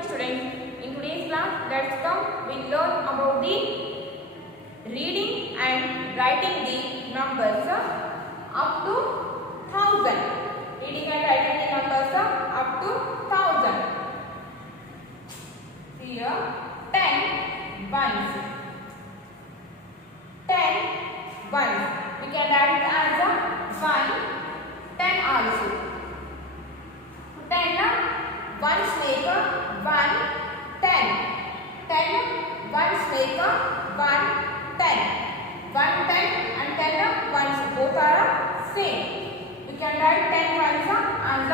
morning students. In today's class, let's come we learn about the reading and writing the numbers up to 1000. Reading and writing the numbers up to 1000. Here 10 ones. 10 ones. We can write it as a 1, 10 also. 10 ones make a 1, 10. 10 ones make a 1, 10. 1, 10 and 10 ones both are same. We can write 10 ones as a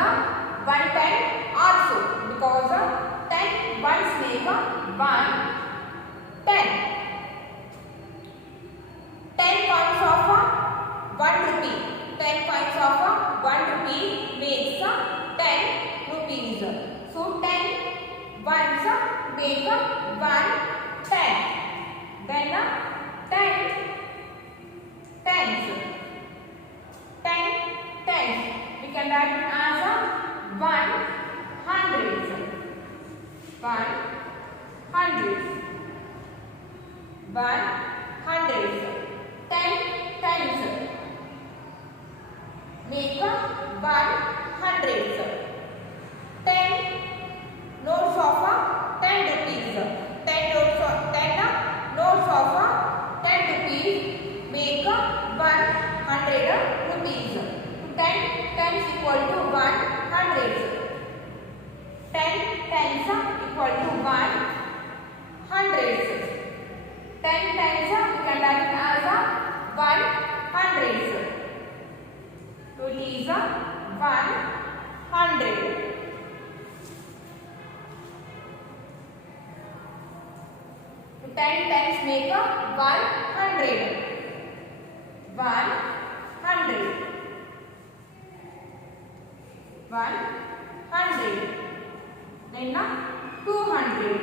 1, 10 also because 10 ones make a 1, 10. 10 coins of 1 rupee. 10 coins of 1 rupee makes 10 rupees. So 10 ones make 1, 10. Then 10 tens. 10 tens. We can write it as 1 hundreds. 1 hundreds. 1 hundreds. 10 tens. Make 1 hundreds. 10 notes of 10 rupees. 10 notes of 10 rupees make 100 rupees. 10 tens equal to 1 hundreds. 10 tens equal to 1 hundreds. 10 tens we can write it as 1 hundreds. So it is 100. 10 tens make 100. 100. 100. Then 200.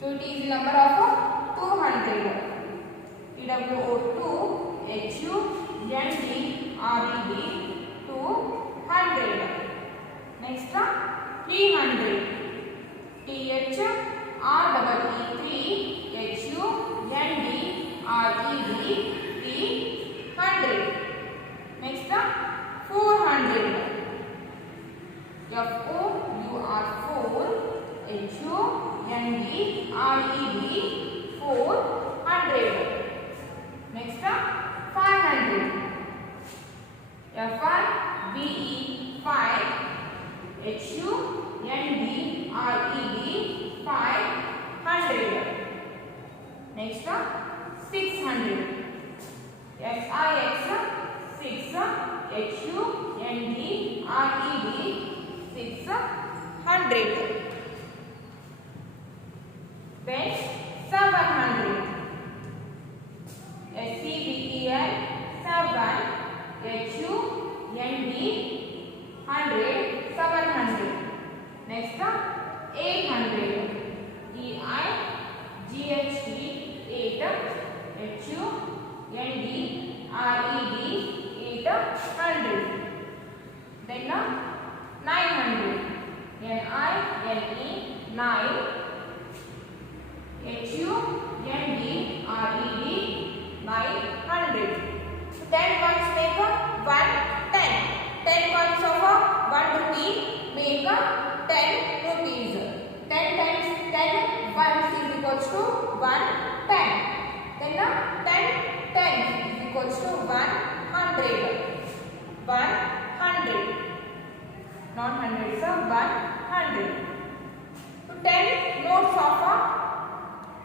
So it is the number of 200. TWO2HUNDRED 200. Next 300. THREE3HUNDRED 300. Next 400. FOUR4 HUNDRED 400. Next 500. FIVE 5 HUNDRED 500. Next 600. SIX 6 HUNDRED 600. Then 700. SEVEN 7 HUND 100 700. Next 800. EIGHT 8 HUNDRED 800. Then 900. NINE 9 HUNDRED 900. 10 ones make 1, 10. 10 coins of 1 rupee make 10 rupees. 10 times 10 ones is equals to 1, 10. Then 10 tens is equals to 100. 100. Not 100, so 100. So 10 notes of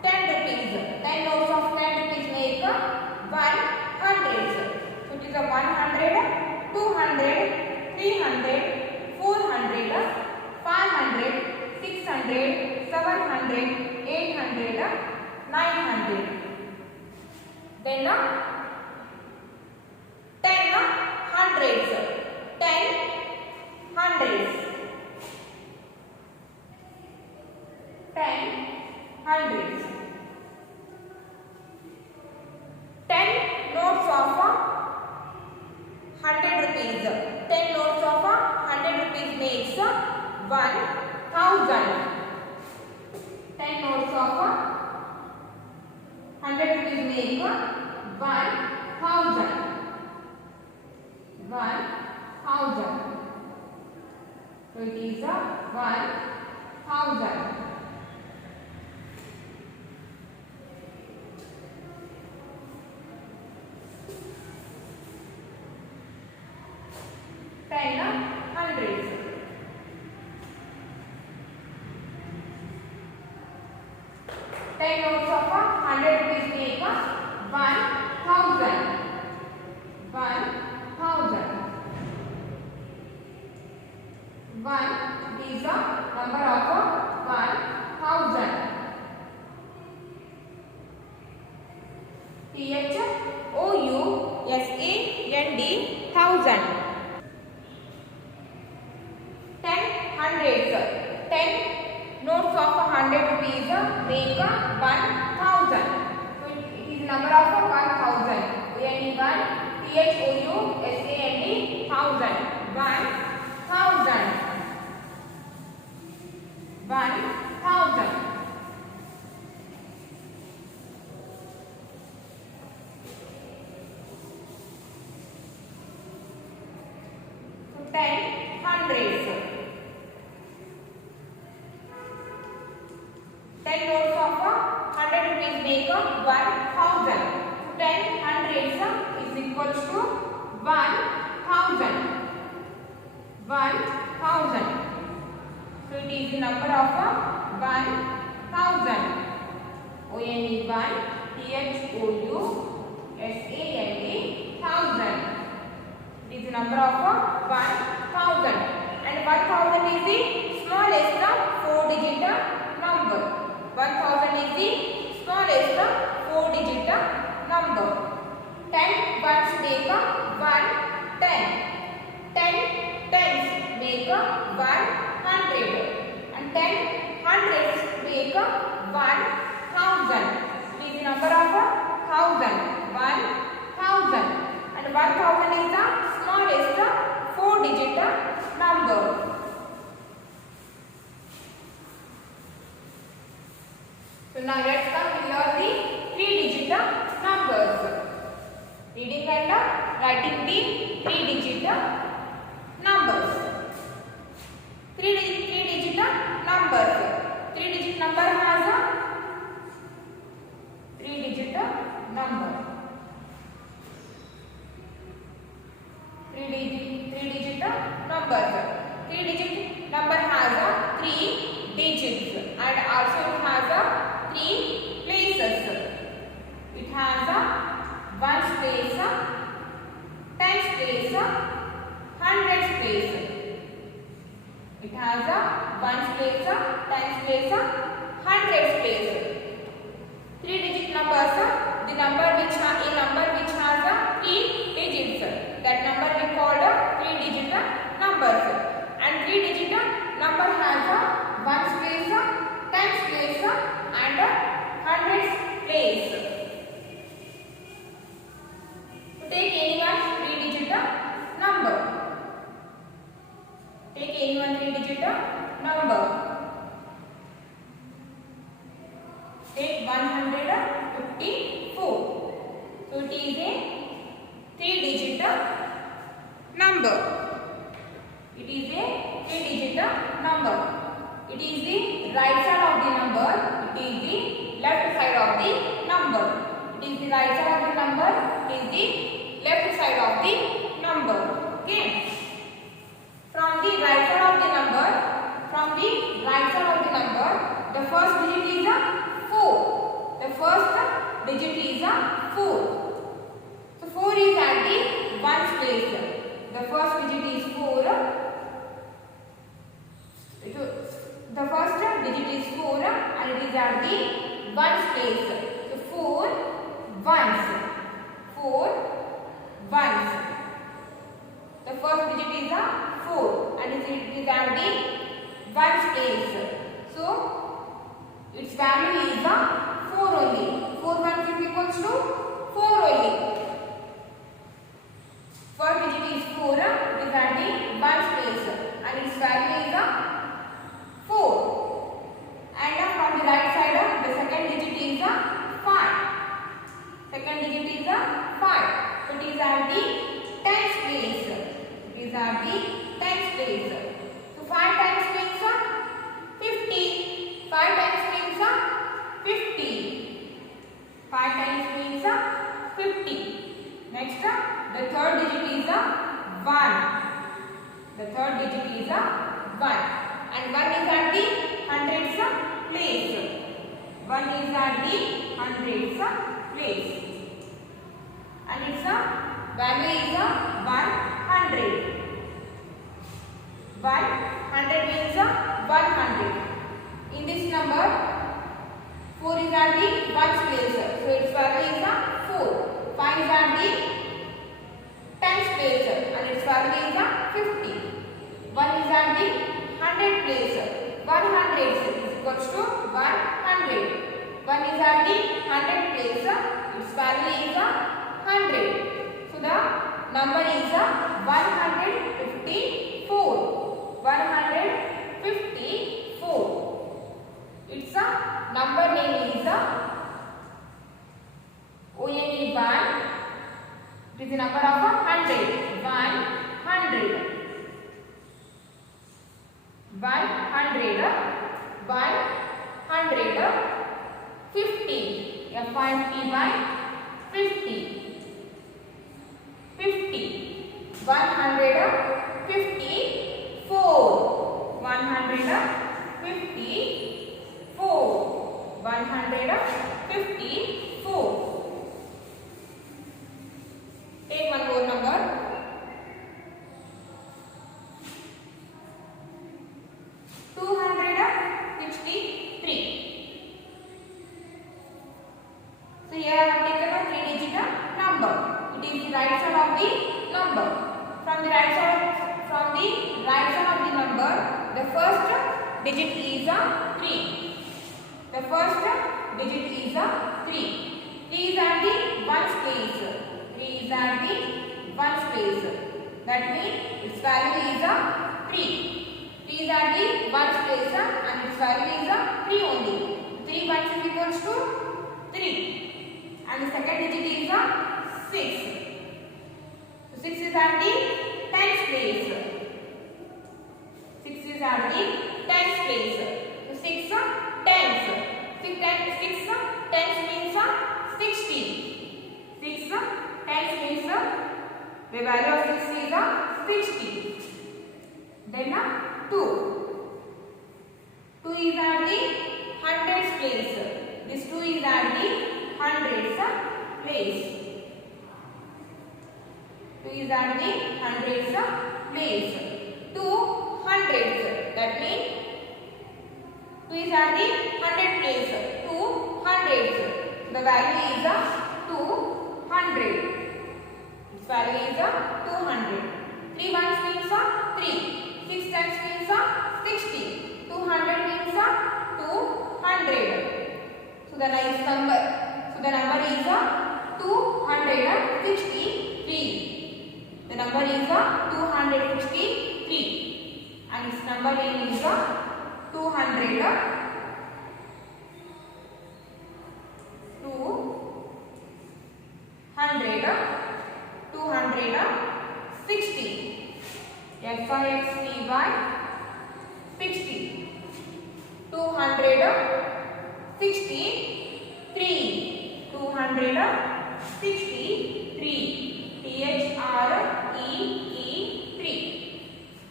10 rupees. 10 notes of 10 rupees make 100. So it is a 100, 200, 300, 400, 500, 600, 700, 800, 900. Then 10 hundreds. 10 hundreds. 10 hundreds. 10 notes of 100 rupees. 10 notes of 100 rupees makes 1000. 10 notes of 100 rupees make 1,000. 1,000. So it is 1,000. 10 hundreds. 10 notes of 100 rupees make 1,000. 1,000. 1 is the number of 1,000. THOUSAND, 1,000. 10 hundreds. 10 notes of 100 rupees make 1,000. So it is number of 1,000. Only 1. THOUSAND, 1,000. 1,000. 1,000. So 10 hundreds. 10 notes of 100 rupees make 1,000. 10 hundreds is equals to 1,000. 1,000. So it is the number of 1,000. Only 1. THOUSAND, 1,000. It is the number of 1,000. And 1,000 is the smallest 4-digit number. 1,000 is the smallest 4-digit number. 10 ones make 110. 10 tens make 100. And 10 hundreds make 1,000. It is the number of 1,000. 1,000. And 1,000 is the smallest 4-digit number. So now let's come with the 3-digit numbers. Reading and writing the 3-digit numbers. 3-digit numbers. 3-digit number has a 3-digit number. 3-digit numbers. 3-digit number has 3 digits and also it has 3 places. It has ones place, tens place, hundreds place. It has ones place, tens place, hundreds place. 3-digit numbers, the number which has 3 digits. That number we call 3-digit numbers. And 3-digit number has ones place, tens place, and hundreds place. Take any one 3-digit number. Take any one 3-digit number. Take 154. So it is a 3-digit number. It is a 3-digit number. It is the right side of the number. It is the left side of the number. It is the right side of the number. It is the left side of the number. Okay. From the right side of the number, the first digit is 4. The first digit is 4. So 4 is at the ones place. The first digit is 4. The first digit is 4 and it is at the ones place. So 4 ones. 4 ones. The first digit is 4 and it is at the ones place. So its value is 4 only. 4 ones is equals to 4 only. First digit is 4. It is at the ones place and its value is 4. And from the right side 1 is at the hundredths place. And its value is 100. 100 means 100. In this number, 4 is at the ones place. So its value is 4. 5 is at the tens place and its value is 50. 1 is at the hundred place. 100 is equals to 100. 1 is at the hundred place. Its value is 100. So the number is 154. 154. Its number name is ONE1. It is the number of 100. 100. 100. 50. FIFT by 50. 50. 154. 154. 154. Take one more number. 263. So here I have taken a 3-digit number. It is the right side of the number. From the right side of the number, the first digit is 3. The first digit is 3. 3 is at the ones place. 3 is at the ones place. That means its value is 3. 3 is at the ones place and its value is 3 only. 3 ones is equals to 3. And the second digit is 6. So 6 is at the tens place. 6 is at the tens place. So 6 tens. 6 tens means 60. 6 tens means the value of 6 is 60. Then 2. 2 is at the hundreds place. This 2 is at the hundreds place. 2 is at the hundreds place. 2 hundreds. That means 2 is at the hundred place. 2 hundreds. The value is 200. Its value is 200. 3 ones means 3. 6 times means 60. 200 means 200. So the nice number. So the number is 263. The number is 263. And its number name is 200. 260. FIXT by 60. 263. 263. THREE3.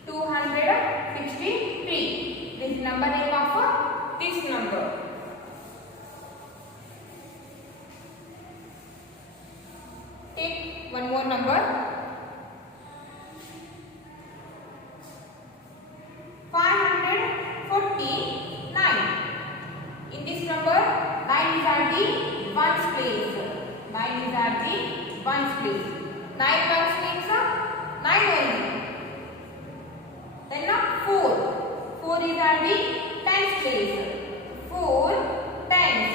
263. This is number name of this number. Take one more number. 549. In this number, 9 is at the ones place. 9 is at the ones place. 9 ones means 9 only. Then 4. 4 is at the tens place. 4 tens.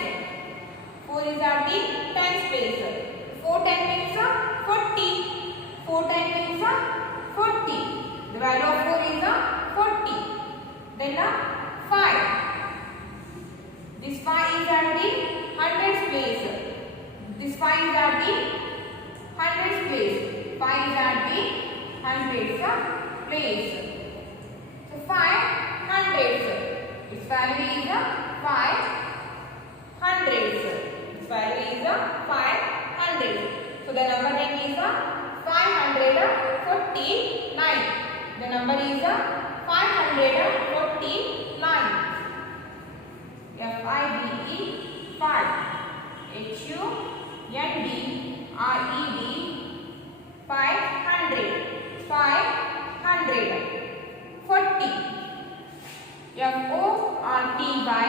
4 is at the tens place. 4 10 means 40. 4 10 means 40. The value of 4 is 40. Then 5. This 5 is at the hundreds place. This 5 is at the hundreds place. 5 is at the hundreds place. So 5 hundreds. Its value is 5 hundreds. Its value is 5 hundreds. So the number name is 549. The number is 549. FIBE F-O-R-T-Y,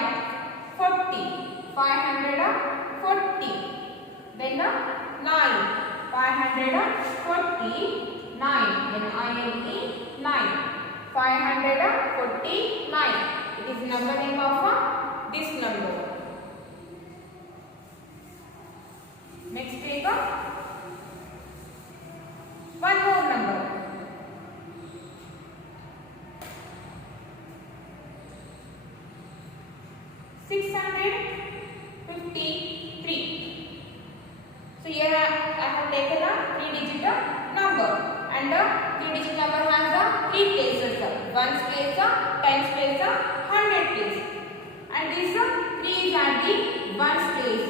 40. 540. Then 9. 549. Then I-N-E, 9. 549. It is the number name of this number. Next take one more number. 653. So here I have taken a 3-digit number, and the 3-digit number has the 3 places: 1's place, 10's place, 100 place. And these 3's are the 1's place.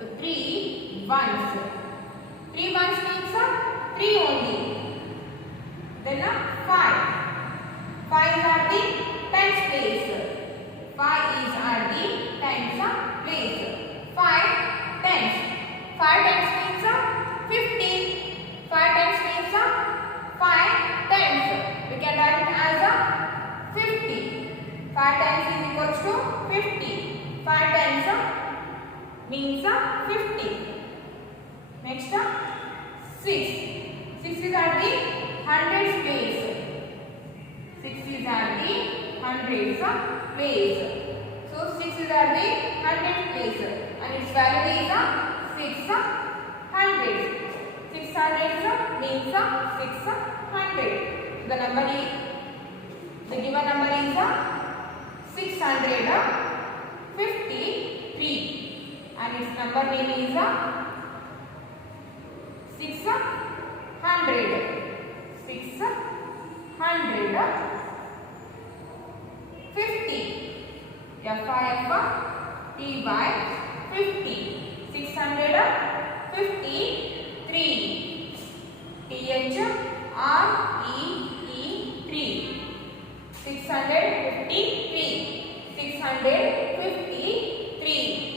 So 3 ones. 3 ones means 3 only. Then 5. 5's are the 10's place. 5 is are the 10's place. 5 tens. 5 tens means 15. 5 tens means 5 tens. We can write it as 50. 5 tens is equals to 50. 5 tens means 50. Next 6. 6 is at the hundreds place. 6 is at the hundreds place. So 6 is at the 100 place, and its value is 600. 600 means 600. The number is, the given number is 653, and its number name is 600. 650. F-I-F-T-Y, 50. 653. T-H-R-E-E-3. 653. 653.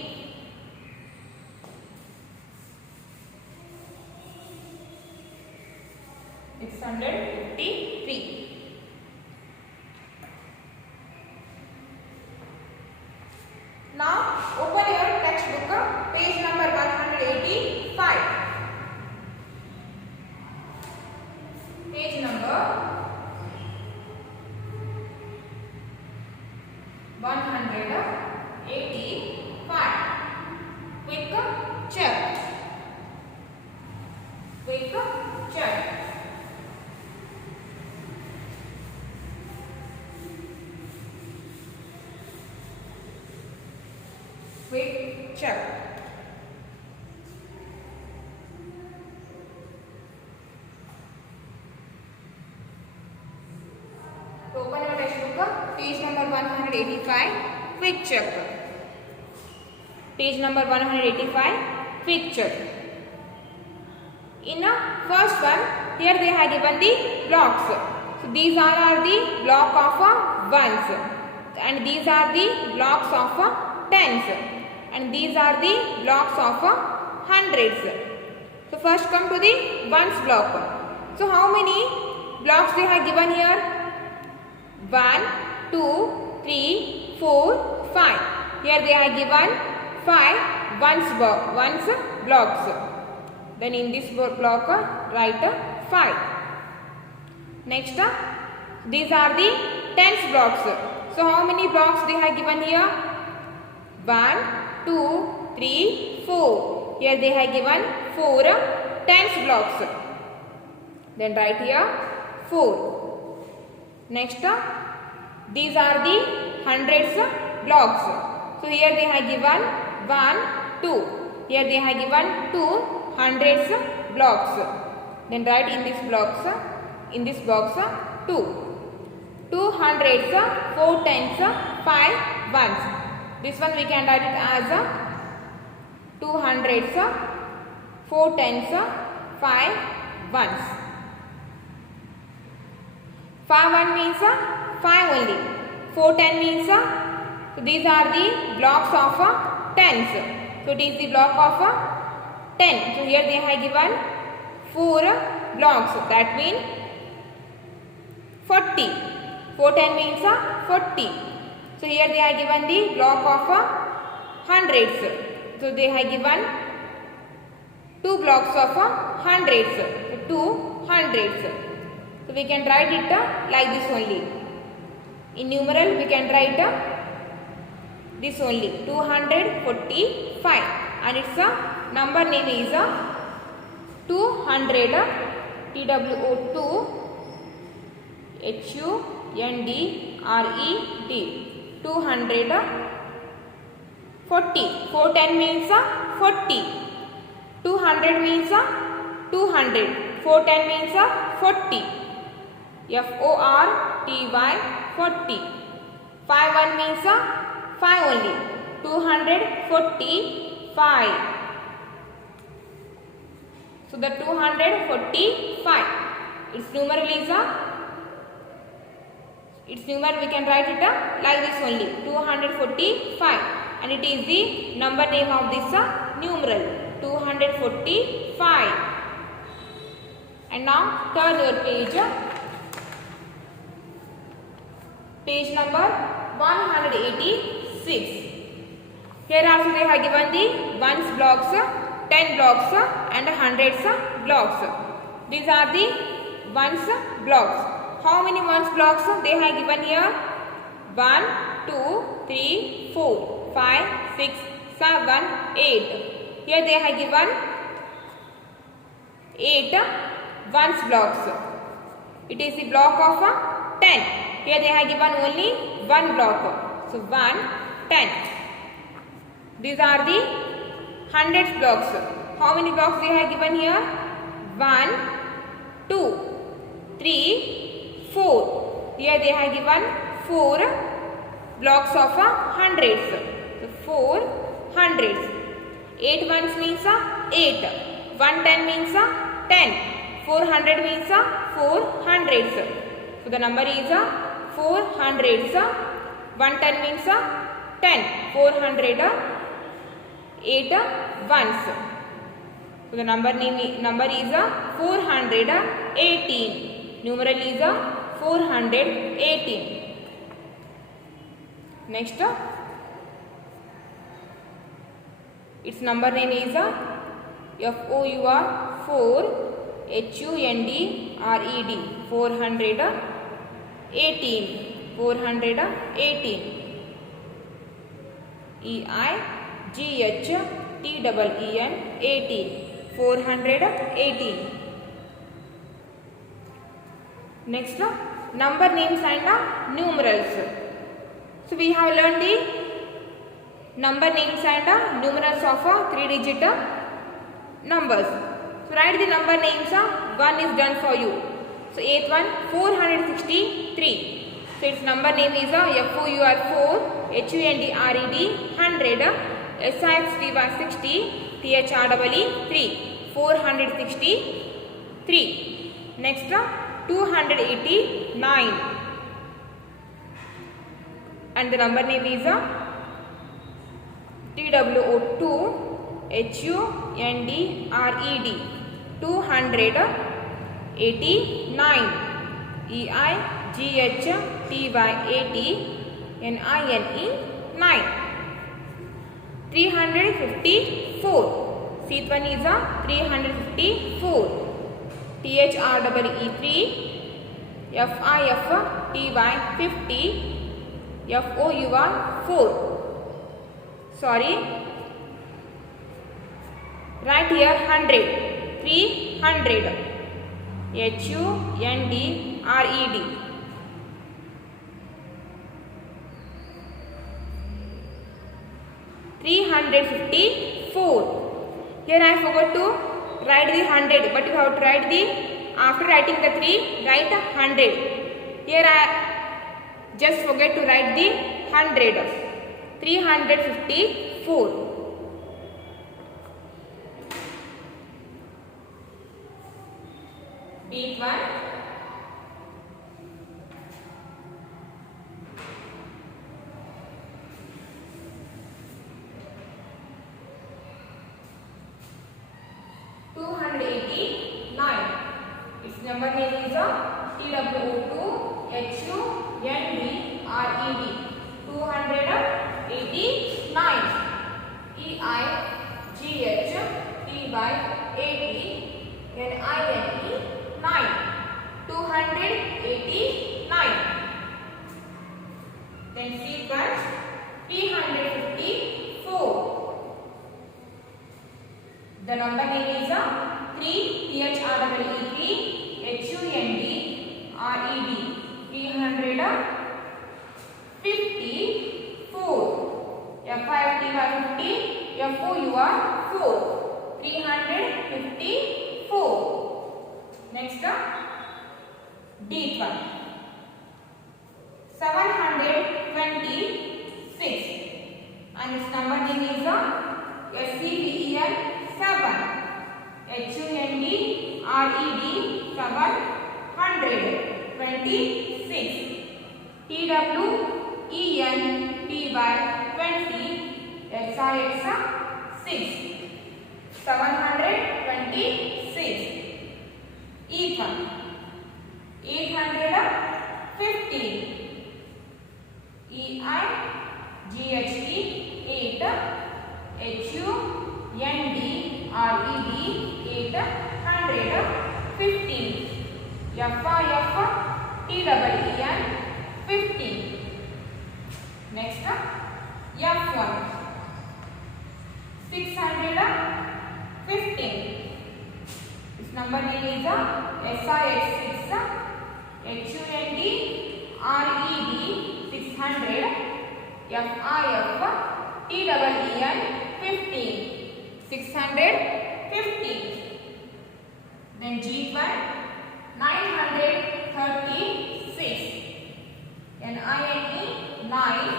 653. Now open your textbook, page number 185. Page number 185. Quick check. Quick check. Quick check. So open your textbook, page number 185. Quick check. Page number 185. Quick check. In the first one, here they have given the blocks. So these are the block of ones, and these are the blocks of tens, and these are the blocks of hundreds. So first come to the ones block. So how many blocks they have given here? 1, 2, 3, 4, 5. Here they have given 5 ones blocks. Then in this block write 5. Next these are the tens blocks. So how many blocks they have given here? 1, 2, 3, 4. Here they have given 4 tens blocks. Then write here 4. Next these are the hundreds blocks. So here they have given 1, 2. Here they have given 2 hundreds blocks. Then write in this box 2. 2 hundreds, 4 tens, 5 ones. This one we can write it as 2 hundreds, 4 tens, 5 ones. 5 1 means 5 only. 4 10 means so these are the blocks of tens. So it is the block of 10. So here they have given 4 blocks. That means 40. 4 10 means 40. So here they are given the block of hundreds. So they have given 2 blocks of hundreds. So 2 hundreds. So we can write it like this only. In numeral we can write this only, 245, and its number name is 200, TWO2 HUNDRED, 240. 410 means 40. 200 means 200. 410 means 40. FORTY 40. 51 means 5 only. 245. So the 245. Its numeral is we can write it like this only, 245, and it is the number name of this numeral, 245. And now turn your page. Page number 186. Here also they have given the ones blocks, 10 blocks and hundreds blocks. These are the ones blocks. How many ones blocks they have given here? 1, 2, 3, 4, 5, 6, 7, 8. Here they have given 8 ones blocks. It is the block of 10. Here they have given only 1 block. So 1, 10. These are the hundreds blocks. How many blocks they have given here? 1, 2, 3, 4. Here they have given 4 blocks of hundreds. So 4 hundreds. 8 ones means 8. 110 means 10. 400 means 4 hundreds. So the number is 4 hundreds. 110 means 10. 400, 8 ones. So the number is 418. Numeral is 418. Next, its number name is FOUR 4 HUNDRED, 418. 418. EIGHTEEN 18. 418. Next, number names and numerals. So we have learned the number names and numerals of 3-digit numbers. So write the number names. 1 is done for you. So 8th one, 463. So its number name is FOUR 4 HUNDRED 100, SIXTY 60, THREE 3. 463. Next, 289. And the number name is TWO2 HUNDRED 289. EIGHTY 9. 354. Seat one is 354. THREE 3. FIFTY 50. FOUR 4. Sorry. Right here 100. 300. HUNDRED. 354. Here I forgot to write the 100, but you have to write the, after writing the 3, write 100. Here I just forget to write the 100. 354. Beat 1. Its number name is TWO2 HUNDRED 289. 289. EIGHTY 80 NINE 289. Then sequence 354. The number name is 3 THREE 354. FIFTY 50 FOUR 4 354. Next D1 726 and its number name is SCVEL 7 HUNDRED 726 TWENTY 20 SIX 6 726. Ethan 850 EIGHT 8 HUNDRED 815 FIFTEEN 15. Next F1 615. This number name is SIH 6 HUNDRED 600 FIFTEEN 15 650. Then G1 936 NINE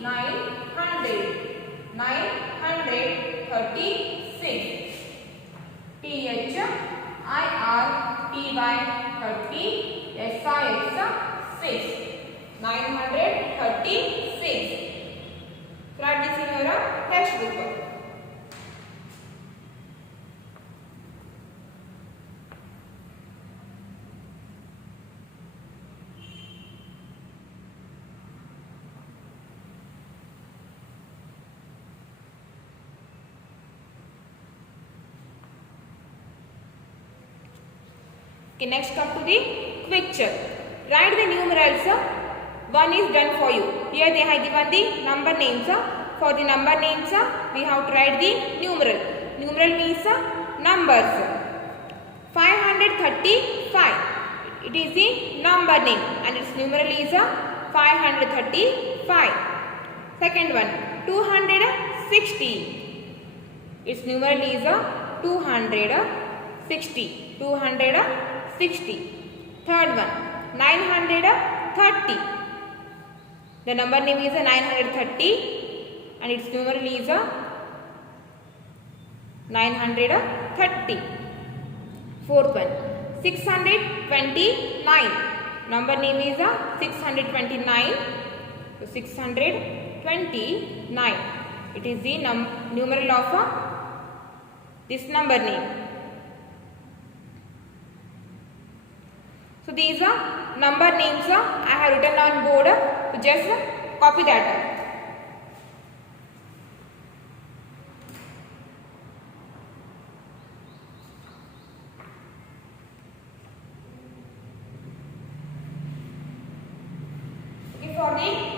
9 HUNDRED 900 936 THIRTY 30 SIX 6 936. Practice in your textbook. Okay, next come to the quick check. Write the numerals. One is done for you. Here they have given the number names. For the number names, we have to write the numeral. Numeral means numbers. 535. It is the number name and its numeral is 535. Second one, 260. Its numeral is 260. 260. Third one, 930. The number name is 930 and its numeral is 930. Fourth one, 629. Number name is 629. So 629. It is the numeral of this number name. So these are number names I have written on board. So just copy that. Okay, for the